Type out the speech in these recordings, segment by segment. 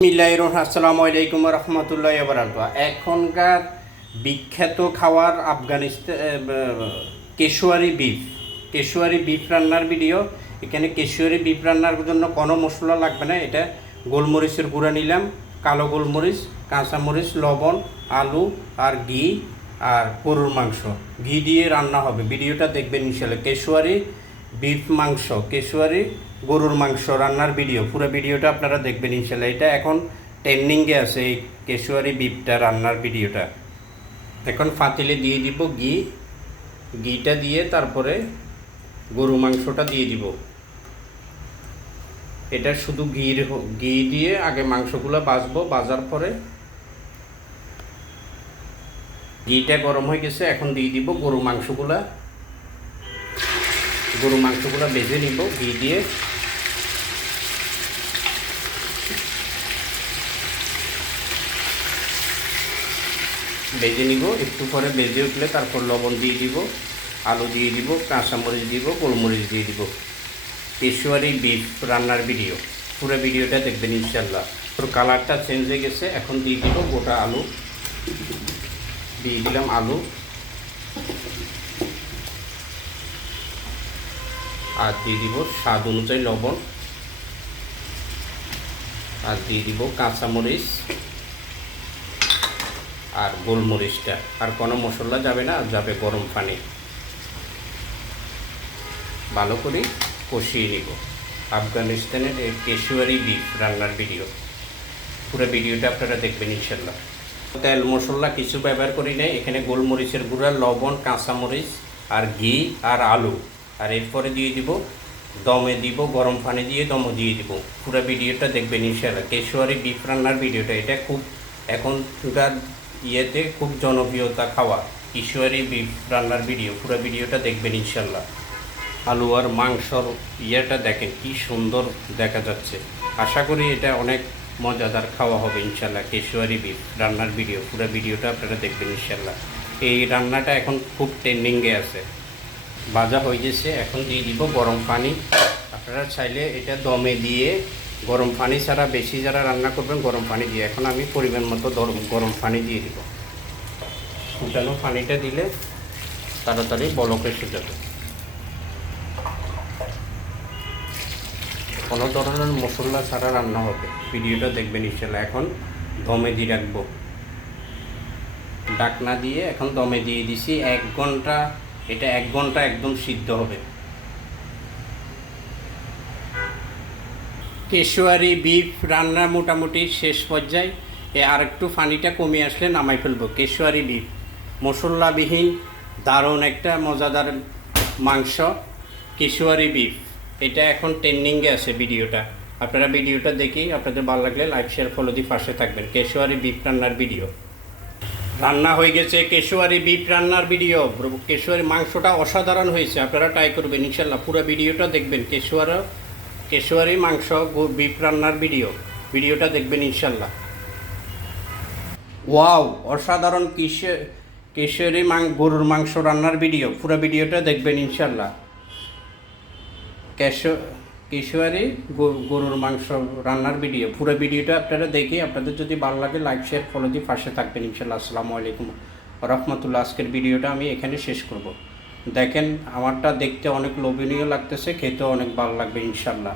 আসসালামু আলাইকুম রহমতুল্লাহ বারাকাতুহু। এখনকার বিখ্যাত খাবার আফগানিস্তান কেশুয়ারি বিফ রান্নার ভিডিও। এখানে কেশুয়ারি বিফ রান্নার জন্য কোনো মশলা লাগবে না। এটা গোলমরিচের গুঁড়া নিলাম, কালো গোলমরিচ, কাঁচামরিচ, লবণ, আলু আর ঘি আর গরুর মাংস। ঘি দিয়ে রান্না হবে। ভিডিওটা দেখবেন ইনশাআল্লাহ। কেশুয়ারি গরুর মাংস রান্নার ভিডিও। পুরো ভিডিওটা আপনারা দেখবেন ইনশাআল্লাহ। এটা এখন ট্রেন্ডিংয়ে আছে এই কেশুয়ারি বিফটা রান্নার ভিডিওটা। এখন পাতিলে দিয়ে দিব ঘিটা দিয়ে তারপরে গরু মাংসটা দিয়ে দিব। এটা শুধু ঘি দিয়ে আগে মাংসগুলো ভাজবো। ভাজার পরে ঘিটা গরম হয়ে গেছে, এখন দিয়ে দিব গরু মাংসগুলা ভেজে নিব ঘি দিয়ে। ভেজে নিব, একটু পরে ভেজে উঠলে তারপর লবণ দিয়ে দিব, আলু দিয়ে দিব, কাঁচামরিচ দিব, গোলমরিচ দিয়ে দিব। কেশুয়ারি বিফ রান্নার ভিডিও। পুরো ভিডিওটা দেখবেন ইনশাআল্লাহ। তোর কালারটা চেঞ্জ হয়ে গেছে, এখন দিয়ে দিব গোটা আলু। দিয়ে দিলাম আলু আর দিয়ে দিব স্বাদ অনুযায়ী লবণ আর দিয়ে দিব কাঁচামরিচ আর গোলমরিচটা। আর কোনো মশলা যাবে না, যাবে গরম পানি। ভালো করে কষিয়ে নিব। আফগানিস্তানের এই কেশুয়ারি বিফ রান্নার ভিডিও। পুরো ভিডিওটা আপনারা দেখবেন ইনশাআল্লাহ। তেল মশলা কিছু ব্যবহার করি নাই। এখানে গোলমরিচের গুঁড়া, লবণ, কাঁচামরিচ আর ঘি আর আলু। আর এরপরে দিয়ে দিব দমে দিব, গরম পানি দিয়ে দমে দিয়ে দিব। পুরো ভিডিওটা দেখবেন ইনশাআল্লাহ। কেশুয়ারি বিফ রান্নার ভিডিওটা। এটা খুব এখনকার ইয়েতে খুব জনপ্রিয়তা খাওয়া কেশুয়ারি বিফ রান্নার ভিডিও। পুরো ভিডিওটা দেখবেন ইনশাআল্লাহ। আলু আর মাংসর ইয়েটা দেখেন কি সুন্দর দেখা যাচ্ছে। আশা করি এটা অনেক মজাদার খাওয়া হবে ইনশাআল্লাহ। কেশুয়ারি বিফ রান্নার ভিডিও। পুরো ভিডিওটা আপনারা দেখবেন ইনশাআল্লাহ। এই রান্নাটা এখন খুব ট্রেন্ডিংয়ে আছে। ভাজা হয়ে গেছে, এখন দিয়ে দিব গরম পানি। আপনারা চাইলে এটা দমে দিয়ে গরম পানি ছাড়া বেশি যারা রান্না করবেন গরম পানি দিয়ে। এখন আমি পরিমাণ মতো গরম পানি দিয়ে দিব। ফুটানো পানিটা দিলে তাড়াতাড়ি বলক এসে যাবে। কোনো ধরনের মশলা ছাড়া রান্না হবে। ভিডিওটা দেখবেন ইনশাআল্লাহ। এখন দমে দিয়ে রাখবো, ঢাকনা দিয়ে এখন দমে দিয়ে দিছি 1 ঘন্টা। এটা 1 ঘন্টা একদম সিদ্ধ হবে। কেশুয়ারি বিফ রান্না মোটামুটি শেষ পর্যায়ে। আর একটু পানিটা কমে আসলে নামাই ফেলবো। কেশুয়ারি বিফ মশলাবিহীন দারুণ একটা মজাদার মাংস কেশুয়ারি বিফ। এটা এখন ট্রেন্ডিংয়ে আছে ভিডিওটা। আপনারা ভিডিওটা দেখি, আপনাদের ভালো লাগলে লাইক শেয়ার ফলো দিয়ে পাশে থাকবেন। কেশুয়ারি বিফ রান্নার ভিডিও রান্না হয়ে গেছে। কেশুয়ারি বিফ রান্নার ভিডিও। কেশুয়ারি মাংসটা অসাধারণ হয়েছে, আপনারা ট্রাই করবেন ইনশাআল্লাহ। পুরো ভিডিওটা দেখবেন। কেশুয়ারি মাংস বিফ রান্নার ভিডিওটা দেখবেন ইনশাআল্লাহ। ওয়াও, অসাধারণ কেশুয়ারি গরুর মাংস রান্নার ভিডিও। পুরো ভিডিওটা দেখবেন ইনশাআল্লাহ। কেশুয়ারি গরুর মাংস রান্নার ভিডিও। পুরো ভিডিওটা আপনারা দেখি, আপনাদের যদি ভালো লাগে লাইক শেয়ার ফলো দিয়ে পাশে থাকবেন ইনশাআল্লাহ। আসসালামু আলাইকুম রহমতুল্লাহ। আজকের ভিডিওটা আমি এখানে শেষ করব। দেখেন আমারটা দেখতে অনেক লোভনীয় লাগতেছে, খেতেও অনেক ভালো লাগবে ইনশাআল্লাহ।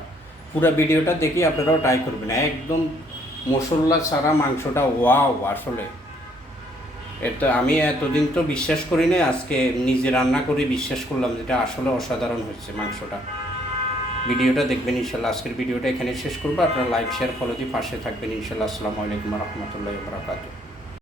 পুরো ভিডিওটা দেখি আপনারাও ট্রাই করবেন। একদম মশলা ছাড়া মাংসটা ওয়াও। আসলে এটা আমি এতদিন তো বিশ্বাস করি না, আজকে নিজে রান্না করে বিশ্বাস করলাম যেটা আসলে অসাধারণ হচ্ছে মাংসটা। ভিডিওটা দেখবেন ইনশাআল্লাহ। আজকের ভিডিওটা এখানে শেষ করবো। আপনারা লাইক শেয়ার ফলো দিয়ে পাশে থাকবেন ইনশাআল্লাহ। আসসালামু আলাইকুম রহমতুল্লাহি ওয়া বারাকাতুহু।